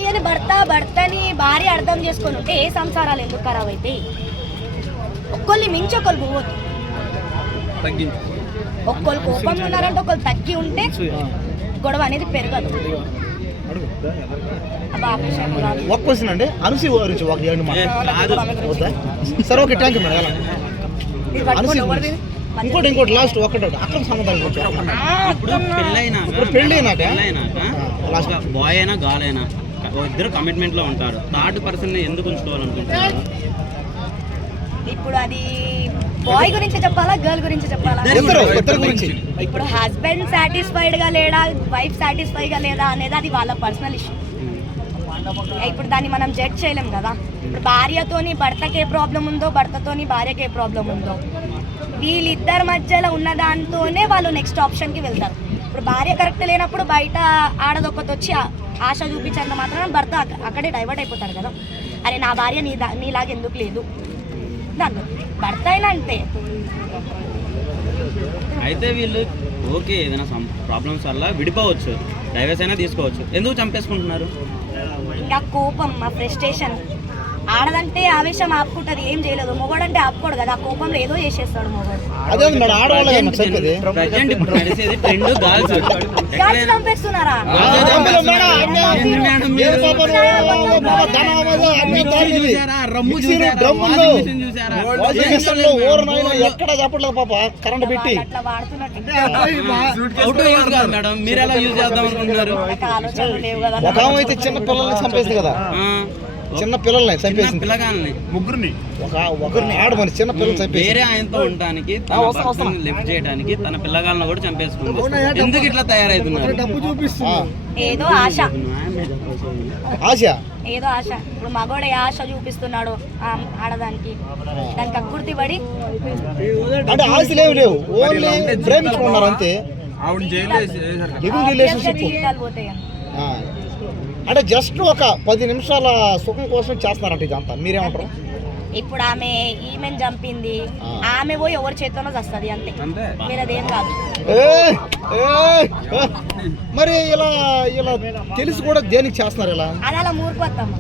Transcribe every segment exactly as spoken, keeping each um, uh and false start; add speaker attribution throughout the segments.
Speaker 1: భార్యని భర్త భర్తని భార్య అర్థం చేసుకొని ఉంటే ఏ సంసారాలు ఎందుకు ఖరాబ్ అవుతాయి? ఒక్కళ్ళని మించి ఒకళ్ళు పోవద్దు. ఒక్కళ్ళు కోపంగా ఉన్నారంటే ఒకళ్ళు తగ్గి ఉంటే గొడవ అనేది పెరగదు.
Speaker 2: ఒక క్వశ్చన్ అండి, అనుసి గురించి ఒక ఏడు మాట సరే. Okay, thank you madam. అనుసి ఇంకోటి ఇంకోటి లాస్ట్ ఒకటి అక్కడ సమాధానం ఇప్పుడు పెళ్ళి అయినాక
Speaker 3: బాయ్ అయినా గర్ల్ అయినా ఇద్దరు కమిట్మెంట్ లో ఉంటారు. థర్డ్ పర్సన్ ఎందుకు ఉంచుకోవాలనుకుంటున్నారు?
Speaker 1: ఇప్పుడు అది బాయ్ గురించి చెప్పాలా గర్ల్ గురించి చెప్పాలా? ఇప్పుడు హస్బెండ్ సాటిస్ఫైడ్ గా లేడా, వైఫ్ సాటిస్ఫైడ్ గా లేదా అనేది అది వాళ్ళ పర్సనల్ ఇష్యూ. ఇప్పుడు దాన్ని మనం జడ్జ్ చేయలేం కదా. ఇప్పుడు భార్యతోని భర్తకి ఏ ప్రాబ్లం ఉందో, భర్తతోని భార్యకి ఏ ప్రాబ్లం ఉందో, వీళ్ళిద్దరి మధ్యలో ఉన్న దాంతోనే వాళ్ళు నెక్స్ట్ ఆప్షన్కి వెళ్తారు. ఇప్పుడు భార్య కరెక్ట్ లేనప్పుడు బయట ఆడదొక్కటి వచ్చి ఆశ చూపించేంత మాత్రం భర్త అక్కడే డైవర్ట్ అయిపోతారు కదా. అరే నా భార్య నీ దా నీలాగా ఎందుకు లేదు దాన్ని భర్త అయినా అంతే.
Speaker 3: అయితే వీళ్ళు ఓకే ఏదైనా ప్రాబ్లమ్స్ వల్ల విడిపోవచ్చు, డైవర్స్ అయినా తీసుకోవచ్చు, ఎందుకు చంపేసుకుంటున్నారు?
Speaker 1: ఇంకా కోపం, మా ఫ్రస్ట్రేషన్. ఆడదంటే ఆవేశం ఆపుకుంటది, ఏం చేయలేదు. మొగడంటే ఆపుకోడు కదా, ఆ కోపంలో ఏదో చేసేస్తాడు మొగడు. చంపేస్తున్నారా?
Speaker 2: ఎక్కడ చెప్పట్లేదు పాప, కరెంట్ పెట్టి
Speaker 1: అట్లా వాడుతున్నట్టు
Speaker 3: మేడం. మీరు ఎలా యూజ్ చేద్దాం అనుకుంటున్నారు?
Speaker 1: ఆలోచనలు లేవు కదా.
Speaker 2: ఒక ఆమె అయితే చిన్న పిల్లల్ని చంపేసింది కదా, చిన్న పిల్లల్ని చంపేసింది,
Speaker 3: పిల్లగాల్ని
Speaker 2: ముగ్గురిని ఒక ఒకరిని ఆడమని చిన్న పిల్లలు చంపేసి
Speaker 3: వేరే ఆయనతో ఉండడానికి లిఫ్ట్ చేయడానికి తన పిల్లగాళ్ళని కూడా చంపేసుకుంది. ఎందుకు ఇట్లా తయారైతున్నారు?
Speaker 1: ఏదో ఆశ
Speaker 2: ఆశ
Speaker 1: ఏదో ఆశ. ఇప్పుడు మగోడ ఆశ చూపిస్తున్నాడు ఆడదానికి, దానికి అక్కుర్తి పడి
Speaker 2: అంటే ఆశలు ఏమి లేవు, ఓన్లీ ప్రేమించుకున్నారు అంతే. రిలేషన్షిప్
Speaker 1: పోతాయి
Speaker 2: అంటే జస్ట్ ఒక పది నిమిషాల సుఖం కోసం చేస్తున్నారంట ఇదంతా. మీరేమంటారు?
Speaker 1: ఇప్పుడు ఆమె ఈమెను చంపింది, ఆమె పోయి ఎవరి చేతిలోనో వస్తుంది అంతే, మీరు అదేం కాదు.
Speaker 2: మరి ఇలా ఇలా తెలిసి కూడా దేనికి చేస్తున్నారు ఇలా?
Speaker 1: అది అలా మూర్ఖత్వం.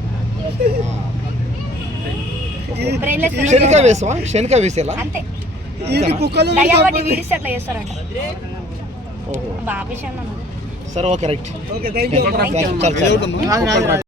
Speaker 2: శనిక వేసా శనిక వేసేలా
Speaker 1: అంతే, విడిస్తే అట్లా చేస్తారంట. బాబు
Speaker 2: సరే, ఓకే, రైట్.